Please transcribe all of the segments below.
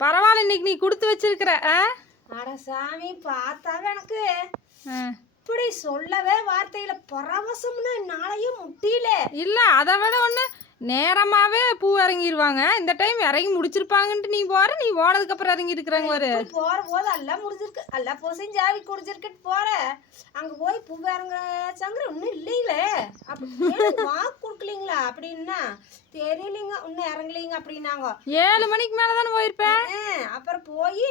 பரவாயில்ல, இன்னைக்கு நீ கொடுத்து வச்சிருக்கிற. அட சாமி, பார்த்தாவே எனக்கு இப்படி சொல்லவே வார்த்தையில பரவசம்னா நாளையும் முட்டியில இல்ல. அதை விட ஒண்ணு நேரமாவே பூ இறங்கிடுவாங்க. இந்த டைம் இறங்கி முடிச்சிருப்பாங்கன்ட்டு நீ போற, நீ போனதுக்கு அப்புறம் இறங்கி இருக்கிறாங்க ஒரு போற போது எல்லாம் முடிஞ்சிருக்கு, எல்லாம் பொசையும் ஜாவி குடிச்சிருக்கிட்டு போற. அங்க போய் பூ இறங்காச்சாங்கிற ஒன்னும் இல்லைங்களே, அப்படி வாக்கு கொடுக்கலீங்களா அப்படின்னா தெரியலீங்க, இன்னும் இறங்கலீங்க அப்படின்னாங்க. 7 மணிக்கு மேலதானே போயிருப்பேன். அப்புறம் போய்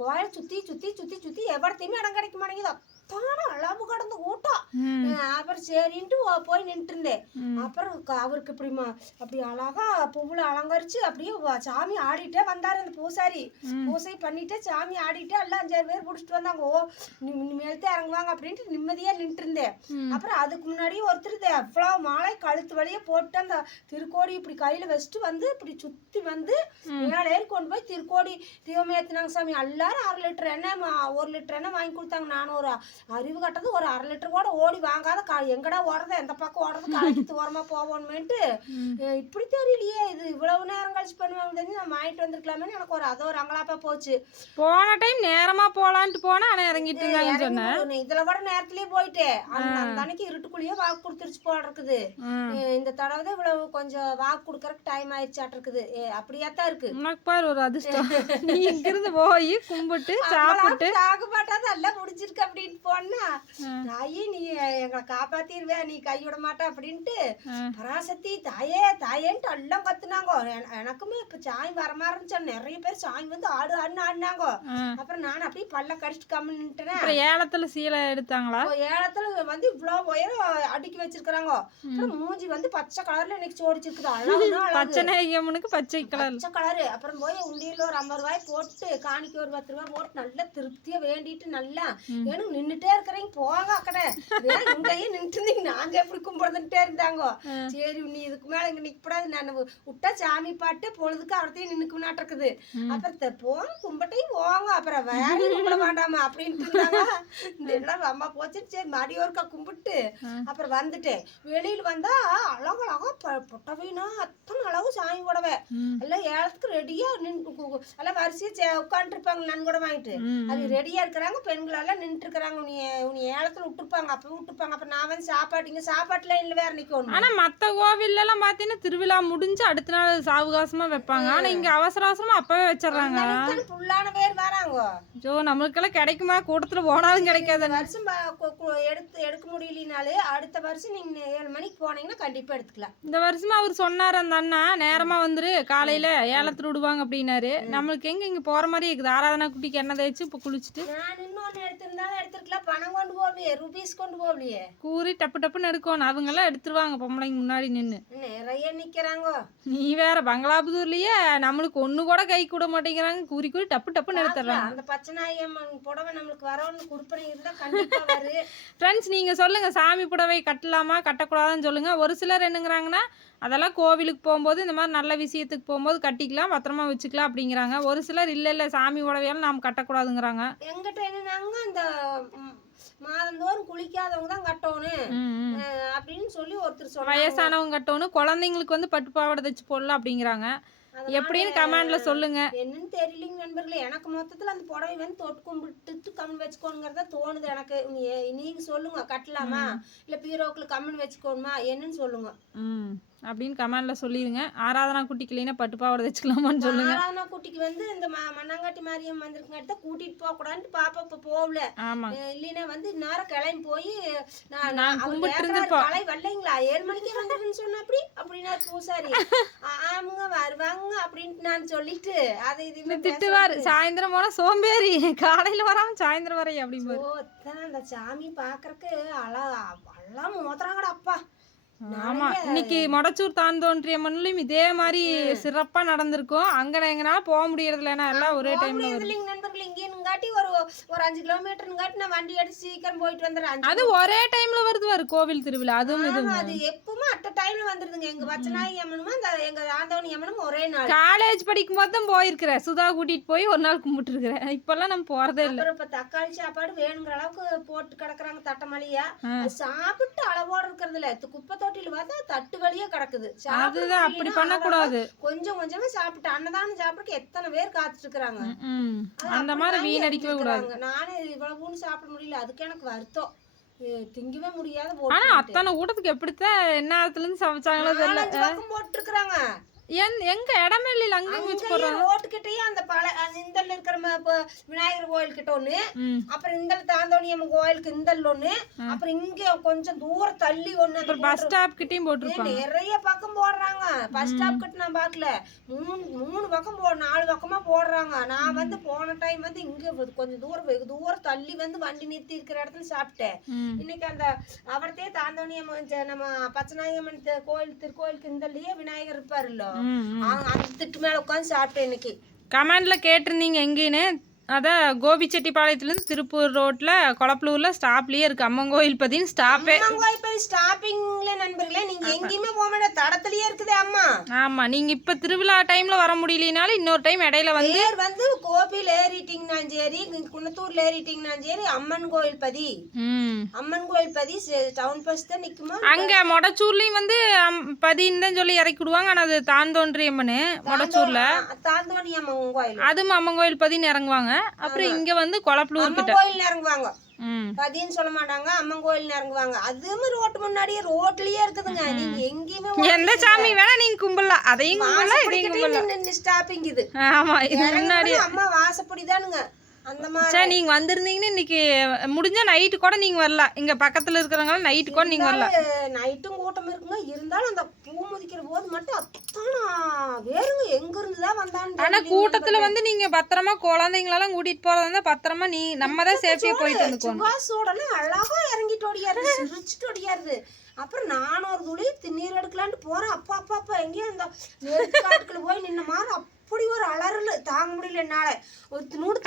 கோயில் சுத்தி சுத்தி சுத்தி சுத்தி எவ்வளத்தையுமே இடம் கிடைக்க மாட்டேங்குது. தானே அளவு கடந்து கூட்டம். அப்புறம் சரின்ட்டு போய் நின்று இருந்தேன். அப்புறம் அவருக்கு இப்படிமா அப்படி அழகா பூவுல அலங்கரிச்சு அப்படியே சாமி ஆடிட்டே வந்தாரு அந்த பூசாரி. பூசை பண்ணிட்டு சாமி ஆடிட்டே எல்லாம் 5-6 பேர் பிடிச்சிட்டு வந்தாங்க. ஓ இனிமேல்தான் இறங்குவாங்க அப்படின்ட்டு நிம்மதியா நின்று இருந்தேன். அப்புறம் அதுக்கு முன்னாடியே ஒருத்தர் அவ்வளவு மாலை கழுத்து வழியே போட்டு அந்த திருக்கோடி இப்படி கையில வச்சுட்டு வந்து இப்படி சுத்தி வந்து மேலே ஏறி கொண்டு போய் திருக்கோடி தீபம் ஏத்தினாங்க சாமி. எல்லாரும் 1/2 லிட்டர் எண்ணெய் 1 லிட்டர் எண்ணெய் வாங்கி கொடுத்தாங்க. நானும் ஒரு அறிவு கட்டது ஒரு 1/2 லிட்டர் கூட ஓடி வாங்காத எங்கடா ஓடுறது, எந்த பக்கம் ஓடுறது, களைக்கு தூரமா போவோன்னுட்டு இப்படி தெரியலையே, இது இவ்வளவு நேரம் கழிச்சு பண்ணுவாங்க தெரிஞ்சு நான் வாங்கிட்டு வந்திருக்கலாமே. எனக்கு ஒரு அங்கலாப்பா போச்சு. போன டைம் நேரமா போலான்ட்டு போனா ஆனா இறங்கிட்டு சொன்னேன். இதுல கூட நேரத்திலேயே போயிட்டேன். அந்த அன்னைக்கு இருட்டுக்குள்ளேயே வாக்கு கொடுத்துருச்சு போல இருக்குது. இந்த தடவை இவ்வளவு கொஞ்சம் வாக்கு கொடுக்கறதுக்கு டைம் ஆயிடுச்சாட்டு இருக்குது. அப்படியாத்தான் இருக்கு. உனக்கு பாரு ஒரு அதிர்ஷ்டம். நீ இங்கிருந்து போய் கும்பிட்டு சாப்பிட்டு தாக்குப்பாட்டாதான் எல்லாம் முடிஞ்சிருக்கு அப்படின்னு போனா தாயே நீ எங்களை காப்பாத்திருவே, நீ கைவிட மாட்டா அப்படின்ட்டு பராசக்தி தாயே தாயேன்ட்டு எல்லாம் கத்துனாங்க. எனக்குமே இப்ப சாமி வரமா இருந்துச்சு. நிறைய பேர் சாமி வந்து ஆடுன்னு ஆடினாங்க. அப்புறம் நான் அப்படியே பல்ல கடிச்சிட்டு கம்முன்னுட்டேன். ஏலத்துல சீலை எடுத்தாங்களா? ஏலத்துல வந்து இவ்வளவு உயரம் அடுக்கி வச்சிருக்காங்க. அப்புறம் மூஞ்சி வந்து பச்சை கலர்ல எனக்கு சோடிச்சிருக்குது. அழகுனா பச்சை கலரு. அப்புறம் போய் உண்டியில ஒரு 50 ரூபாய் போட்டு காணிக்கு ஒரு 10 ரூபாய் போட்டு நல்லா திருப்தியா வேண்டிட்டு நல்லா எனக்கு நின்றுட்டே இருக்கிறீங்க போங்க அக்கடை இங்கேயே நின்று இருந்தீங்க, நாங்க எப்படி கும்பிடுந்துட்டே இருந்தாங்க. சரி நீ இதுக்கு மேல இங்க நிக்கப்படாது, நான் விட்டா சாமி பாட்டு பொழுதுக்கு அவர்த்தையும் நின்னுக்கு நாட்டிருக்குது. அப்புறம் போங்க கும்பிட்டையும் போங்க, அப்புறம் வேற கும்பிட வேண்டாமா அப்படின்ட்டு இருந்தாங்க. இந்த இடம் அம்மா போச்சு. சரி மடி ஒருக்கா கும்பிட்டு அப்புறம் வந்துட்டேன். வெளியில வந்தா அழகழகா பொட்டவைனா அத்தனை அழகு சாமி கூடவே எல்லாம் ஏலத்துக்கு ரெடியா எல்லாம் வரிசையா உட்காந்துருப்பாங்க. நன் கூட வாங்கிட்டு அது ரெடியா இருக்கிறாங்க. பெண்கள் எல்லாம் நின்று இருக்கிறாங்க. உனி ஏலத்துல விட்டுருப்பாங்க. அப்ப விட்டுருப்பாங்க. அப்ப நான் வந்து சாப்பாட்டுல இல்ல வேற நிக்கணும். ஆனா மத்த கோவில் எல்லாம் பாத்தீங்கன்னா திருவிழா முடிஞ்சு அடுத்த நாள் சாவகாசமா வைப்பாங்க. ஆனா இங்க அவசர அவசரமா அப்பவே வச்சிடறாங்க. புல்லான பேர் வராங்க. ஜோ நம்மளுக்கெல்லாம் கிடைக்குமா? கூட்டத்துல போனாலும் கிடைக்காது. வருஷம் எடுக்க முடியலனாலே அடுத்த வருஷம் நீங்க 7 மணிக்கு போனீங்கன்னா கண்டிப்பா எடுத்துக்கலாம். இந்த வருஷமா அவர் சொன்னாரு அந்த அண்ணா நேரமா வந்துரு காலையில ஏலத்துல விடுவாங்க அப்படின்னாரு. நம்மளுக்கு இங்க போற மாதிரி இருக்குது. ஆராதனா குட்டிக்கு எண்ணெய் தேய்ச்சி இப்ப குளிச்சுட்டு நான் இன்னொன்னு எடுத்திருந்தாலும் எடுத்துருக்கலாம். பணம் கொண்டு போகலையே, ருபீஸ் கொண்டு போகலையே. கூறி டப்பு டப்புன்னு எடுக்கணும். அவங்க எல்லாம் எடுத்துருவாங்க பொம்பளைங்க முன்னாடி நின்று நிறைய நிக்கிறாங்க. நீ வேற பங்களாபுதூர்லயே நம்மளுக்கு ஒண்ணு கூட கை கூட மாட்டேங்கிறாங்க. கூறி கூறி டப்பு டப்புன்னு எடுத்துறாங்க. அந்த பச்சைநாயம்மன் புடவை நம்மளுக்கு வரணும்னு குடுப்பனை இருந்தா கண்டிப்பா வரு. ஃப்ரெண்ட்ஸ் நீங்க சொல்லுங்க, சாமி புடவை கட்டலாமா கட்டக்கூடாதுன்னு சொல்லுங்க. ஒரு சிலர் என்னங்கிறாங்கன்னா அதெல்லாம் கோவிலுக்கு போகும்போது இந்த மாதிரி நல்ல விஷயத்துக்கு போகும்போது கட்டிக்கலாம், பத்திரமா வச்சுக்கலாம் அப்படிங்கிறாங்க. ஒரு சிலர் இல்ல சாமி புடவையெல்லாம் நாம் கட்டக்கூடாதுங்கிறாங்க. எங்கிட்ட என்னன்னாங்க அந்த மாதந்தோறும் குளிக்காதவங்க தான் கட்டணும் அப்படின்னு சொல்லி ஒருத்தர் சொல்ல. வயசானவங்க கட்டணும், குழந்தைங்களுக்கு வந்து பட்டு பாவாடை தச்சு போடலாம் அப்படிங்கிறாங்க. எப்படின்னு கமெண்ட்ல சொல்லுங்க. என்னன்னு தெரியலங்க நண்பர்களே. எனக்கு மொத்தத்துல அந்த புடவை வந்து தொட்டு கும்பிட்டு கம்மன் வச்சுக்கோங்கிறதா தோணுது எனக்கு. நீங்க சொல்லுங்க, கட்டலாமா இல்ல பீரோக்குள்ள கம்மன் வச்சுக்கோணுமா என்னன்னு சொல்லுங்க அப்படின்னு கமெண்ட்ல சொல்லிடுங்க. ஆராதனா குட்டிக்கு இல்லைன்னா பட்டு பாவாடை வச்சுக்கலாமான்னு சொல்லுங்க. ஆராதனா குட்டிக்கு வந்து இந்த மண்ணாங்காட்டி மாரியம் வந்திருக்காட்டி தான் கூட்டிட்டு போக கூடாதுன்னு பாப்பா இப்ப போகல. இல்லைன்னா வந்து நேரம் கிளம்பி போய் கலை வரலைங்களா 7 மணிக்கே வந்துருன்னு சொன்ன அப்படின்னா பூசாரி ஆமுங்க வருவாங்க அப்படின்ட்டு நான் சொல்லிட்டு அதை இது திட்டுவாரு. சாயந்தரம் போனா சோம்பேறி, காலையில வராம சாயந்தரம் வரையும் அப்படிம்போது அந்த சாமி பாக்குறதுக்கு எல்லாம் மோதுறாங்கடா அப்பா. ஆமா, இன்னைக்கு மொடச்சூர் தாந்தோன்றிய மண்ணிலும் இதே மாதிரி சிறப்பா நடந்திருக்கும். அங்க எங்கனால போக முடியறதுல எல்லாம் ஒரே டைம்ல நண்பர்கள் இங்கேங்காட்டி ஒரு 5 கிலோமீட்டருங்காட்டி நான் வண்டி அடிச்சு சீக்கிரம் போயிட்டு வந்துடுறேன். அது ஒரே டைம்ல வருது கோவில் திருவிழா. அதுவும் அது எப்பவுமே அட்ட டைம்ல வந்துருதுங்க. எங்க பச்சனாயி அம்மனும் எங்க ஆந்தவனி அம்மனும் ஒரே நாள். காலேஜ் படிக்கும் போது தான் போயிருக்கிறேன். சுதா கூட்டிட்டு போய் ஒரு நாள் கும்பிட்டு இருக்கிறேன். இப்பெல்லாம் நம்ம போறதே இல்லை. இப்ப தக்காளி சாப்பாடு வேணுங்கிற அளவுக்கு போட்டு கிடக்குறாங்க தட்டமலியா. சாப்பிட்டு அளவோட இருக்கிறது இல்ல. குப்பை தொட்டில பார்த்தா தட்டு வழியா கிடக்குது. அதுதான் அப்படி பண்ணக்கூடாது. கொஞ்சம் கொஞ்சமா சாப்பிட்டு அன்னதானம் சாப்பிடறதுக்கு எத்தனை பேர் காத்துட்டு இருக்காங்க. அந்த மாதிரி வீணடிக்கவே கூடாது. நானே இவ்வளவுன்னு சாப்பிட முடியல, அதுக்கு எனக்கு வருத்தம். திங்கவே முடியாத ஆனா அத்தனை கூட்டத்துக்கு எப்படித்தான் என்ன இடத்துல இருந்து சமைச்சாங்களோ தெரியல. போட்டு இருக்கிறாங்க. எங்க இடமே இல்ல அங்க வச்சு போறாங்க. ரோட்டுக்கிட்டயே அந்த இந்தல்ல இருக்கிற விநாயகர் கோயில் கிட்ட ஒண்ணு, அப்புறம் இந்த தாந்தோணியம்மன் கோயிலுக்கு இந்தல்ல ஒண்ணு, அப்புறம் இங்க கொஞ்சம் தூரம் தள்ளி ஒண்ணு, அப்புறம் பஸ் ஸ்டாப் கிட்டயும் போட்டுருப்பாங்க. நிறைய பக்கம் போடுறாங்க. பஸ் ஸ்டாப் கிட்ட நான் பாக்கல, மூணு பக்கம் 4 பக்கமா போடுறாங்க. நான் வந்து போன டைம் வந்து இங்க கொஞ்சம் தூரம் வெகு தூரம் தள்ளி வந்து வண்டி நிறுத்தி இருக்கிற இடத்துல சாப்பிட்டேன். இன்னைக்கு அந்த அவர்த்தே தாந்தோணியம்மன் நம்ம பச்சநாயகம்மன் கோயில் திருக்கோயிலுக்கு இந்தல்லயே விநாயகர் இருப்பாருல்ல, அந்த திட்டு மேல உட்காந்து சாப்பிட்டேன் இன்னைக்கு. கமெண்ட்ல கேட்டிருந்தீங்க எங்கேன்னு. அதான் கோபிச்செட்டிப்பாளையத்துலேருந்து திருப்பூர் ரோட்டில் கொளப்பலூரில் ஸ்டாப்லேயே இருக்குது அம்மன் கோயில் பற்றின்னு ஸ்டாப்பே. அம்மன் கோயில் பற்றி ஸ்டாப்பிங்ல நண்பர்களே, நீங்கள் எங்கேயுமே போக மாட்டேன், தடத்துலேயே இருக்குது அம்மா. ஆமாம், நீங்கள் இப்போ திருவிழா டைமில் வர முடியலனாலும் இன்னொரு டைம் இடையில வந்து கோபியில் ஏறிட்டிங்கனாலும் சரி, குன்னத்தூரில் ஏறிட்டிங்கனாலும் சரி, அம்மன் கோயில் பதி அம்மன் கோயில் பதி டவுன் பஸ் தான் நிற்குமா. அங்கே மொடச்சூர்லேயும் வந்து பதின்னு தான் சொல்லி இறக்கி விடுவாங்க. ஆனால் அது தாந்தோன்றி அம்மன் மொடச்சூரில், தாந்தோணி அம்மன் கோயில், அதுவும் அம்மன் கோயில் பதின்னு இறங்குவாங்க. அப்புறம் இங்க வந்து கொளப்பலூர் கிட்ட கோயில் இறங்குவாங்க. பதின்னு சொல்ல மாட்டாங்க, அம்மன் கோயில் இறங்குவாங்க. அதுவும் ரோட்டு முன்னாடியே ரோட்லயே இருக்குதுங்க. நீங்க எங்கேயுமே எந்த சாமி வேணா நீங்க கும்பிடலாம், அதையும் கும்பிடலாம் இதையும் கும்பிடலாம். ஸ்டாப்பிங் இது. ஆமா, இது முன்னாடி அம்மா வாசப்படிதானுங்க. அந்த மாதிரி சரி, நீங்க வந்திருந்தீங்கன்னா இன்னைக்கு முடிஞ்சா நைட்டு கூட நீங்க வரலாம். இங்க பக்கத்துல இருக்கிறவங்க நைட்டு கூட நீங்க வரலாம். நைட்டும் கூட்டம் இருக்குங்க. இருந்தாலும் அந்த பூ முதிக்கிற போது மட்டும் அத்தானா வேறுங்க எங்க இருந்துதான் வந்தான்னு. ஆனா கூட்டத்துல வந்து நீங்க பத்திரமா குழந்தைங்களெல்லாம் கூட்டிட்டு போறதா இருந்தா பத்திரமா நம்ம தான் சேஃப்டியா போயிட்டு வந்துக்கணும். சுகாசோடலாம் அழகா இறங்கிட்டு ஓடியாரு, சிரிச்சுட்டு ஓடியாருது. அப்புறம் நானும் ஒரு துளி திருநீர் எடுக்கலான்ட்டு போறேன். அப்பா அப்பா அப்பா எங்கேயும் அந்த காட்டுக்குள்ள போய் நின்ன மாதிரி அப்படி ஒரு அலறல் தாங்க முடியல என்னால.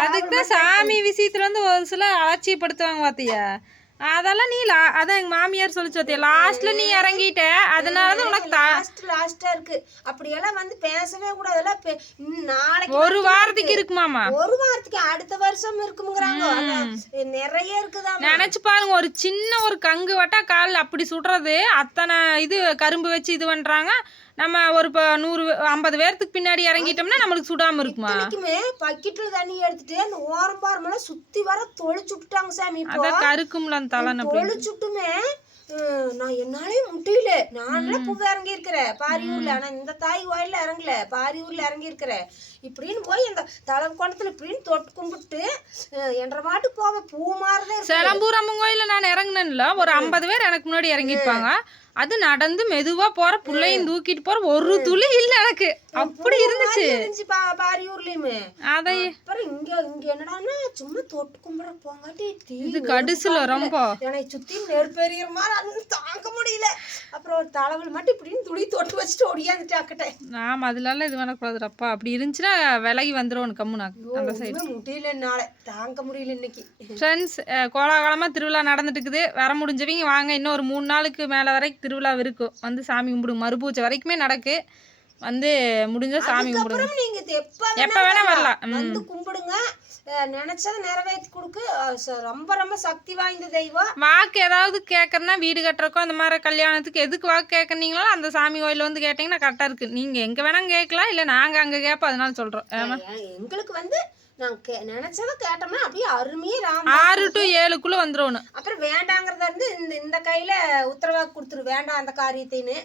அதுக்குதான் சாமி விஷயத்துல வந்து ஒரு சில அலட்சியப்படுத்துவாங்க பாத்தியா. அதெல்லாம் நீ அதான் எங்க மாமியார் சொல்லிச்சு பாத்தியா, லாஸ்ட்ல நீ இறங்கிட்ட, அதனாலதான் உனக்கு லாஸ்டா இருக்கு. அப்படியெல்லாம் வந்து பேசவே கூடாது. நாளைக்கு ஒரு வாரத்துக்கு இருக்குமாமா, ஒரு வாரத்துக்கு அடுத்த வருஷம் இருக்குங்கிறாங்க. நிறைய இருக்குதா. நினைச்சு பாருங்க, ஒரு சின்ன ஒரு கங்கு வட்டா கால் அப்படி சுடுறது, அத்தனை இது கரும்பு வச்சு இது பண்றாங்க. நம்ம ஒரு 150 பேர்த்துக்கு பின்னாடி இறங்கிட்டோம்னா நம்மளுக்கு சுடாம இருக்குமா. பக்கெட்ல தண்ணி எடுத்துட்டு அந்த ஓரம் பாரமெல்லாம் சுத்தி வர தொளிச்சு விட்டுட்டாங்க சாமி. அதான் கருக்கும்ல அந்த தலை தொளிச்சுட்டுமே நான் என்னாலே முடியல. நான்லாம் பூ இறங்கி இருக்கிறேன் பாரியூர்ல, ஆனா இந்த தாய் கோயில்ல இறங்கல, பாரியூர்ல இறங்கி இருக்கிறேன். இப்படின்னு போய் அந்த தலை கோணத்துல இப்படின்னு தொட்டு கும்பிட்டு என்ற பாட்டுக்கு போவேன். பூ மாறுதான். செலம்பூர் அம்மன் கோயில்ல நான் இறங்கினேன்ல, ஒரு 50 பேர் எனக்கு முன்னாடி இறங்கிருப்பாங்க. அது நடந்து மெதுவா போற, புள்ளையும் தூக்கிட்டு போற, ஒரு துளி இல்ல எனக்கு. அப்படி இருந்துச்சு பாரியூர்லயுமே. அதை அப்புறம் இங்க என்னடான்னா சும்மா தொட்டு கும்பிட போங்காட்டி இது கடுசுல ரொம்ப என்னை சுத்தி நெருப்பெறிகிற மாதிரி தாங்க முடியல. அப்புறம் ஒரு தலைவல் மட்டும் இப்படின்னு துளி தொட்டு வச்சுட்டு ஒடியாந்துட்டாக்கிட்டேன். ஆமா, அதுல இது பண்ணக்கூடாதுப்பா. அப்படி இருந்துச்சுன்னா விலகி வந்துடும் கம்முனா. அந்த சைடு முடியல, என்னால தாங்க முடியல. இன்னைக்கு ஃப்ரெண்ட்ஸ், கோலாகலமா திருவிழா நடந்துட்டு இருக்குது. வர முடிஞ்சவங்க வாங்க. இன்னும் ஒரு 3 நாளுக்கு மேல வரைக்கும் திருவிழா இருக்கும். வந்து சாமி கும்பிடுங்க. மறுபூஜை வரைக்குமே நடக்கு. வந்து முடிஞ்சா சாமி கும்பிடுங்க. நீங்க எப்ப வேணா வரலாம், வந்து கும்பிடுங்க. நினைச்சதை நிறைவேற்றி கொடுக்கு. ரொம்ப ரொம்ப சக்தி வாய்ந்த தெய்வம். வாக்கு ஏதாவது கேட்கறனா, வீடு கட்டுறக்கோ அந்த மாதிரி கல்யாணத்துக்கு எதுக்கு வாக்கு கேட்கறீங்களோ அந்த சாமி கோயில வந்து கேட்டீங்கன்னா கரெக்டா இருக்கு. நீங்க எங்க வேணா கேட்கலாம், இல்ல நாங்க அங்க கேட்போம், அதனால சொல்றோம். எங்களுக்கு வந்து நாங்க நினைச்சதை கேட்டோம்னா அப்படியே அருமையா 6 to 7க்குள்ள வந்துடும். அப்புறம் வேண்டாங்கிறத இருந்து இந்த கையில உத்தரவாக்கு கொடுத்துரு, வேண்டாம் அந்த காரியத்தின்னு.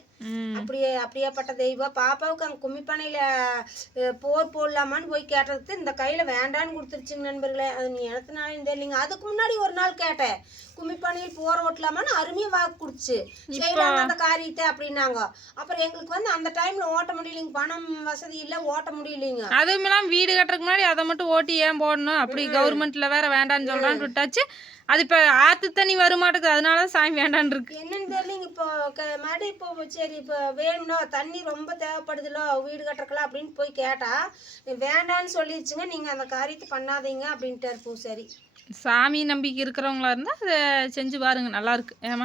அப்படியேப்பட்ட தெய்வம். பாப்பாவுக்கு அங்க கும்மிப்பானையில போர் போடலாமான்னு போய் கேட்டதுக்கு இந்த கையில வேண்டான்னு கொடுத்துருச்சுங்க நண்பர்களே. அது நீ எனத்தினாலும் தெரியலீங்க. அதுக்கு முன்னாடி ஒரு நாள் கேட்டேன், கும்மிப்பானையில் போற ஓட்டலாமான்னு அருமையா வாக்கு கொடுத்துச்சு. செய்யலாம் அந்த காரியத்தை அப்படின்னாங்க. அப்புறம் எங்களுக்கு வந்து அந்த டைம்ல ஓட்ட முடியலைங்க, பணம் வசதி இல்ல, ஓட்ட முடியலைங்க. அதுவும் இல்லாம வீடு கட்டுறதுக்கு முன்னாடி அதை மட்டும் ஓட்டி ஏன் போடணும், அப்படி கவர்மெண்ட்ல வேற வேண்டான்னு சொல்றான்னு விட்டாச்சு. அது இப்ப ஆத்து தண்ணி வரமாட்டேங்குது, அதனால சாமி வேண்டான்னு இருக்கு. என்னன்னு தெரியலங்க. இப்போ மறுபடியும் இப்போ சரி இப்போ வேணும்னா தண்ணி ரொம்ப தேவைப்படுதுல வீடு கட்டுறக்கலாம் அப்படின்னு போய் கேட்டா வேண்டான்னு சொல்லிடுச்சுங்க. நீங்க அந்த காரியத்தை பண்ணாதீங்க அப்படின்ட்டு பூசாரி. சாமி நம்பிக்கை இருக்கிறவங்களா இருந்தா அதை செஞ்சு பாருங்க, நல்லா இருக்கு. ஏமா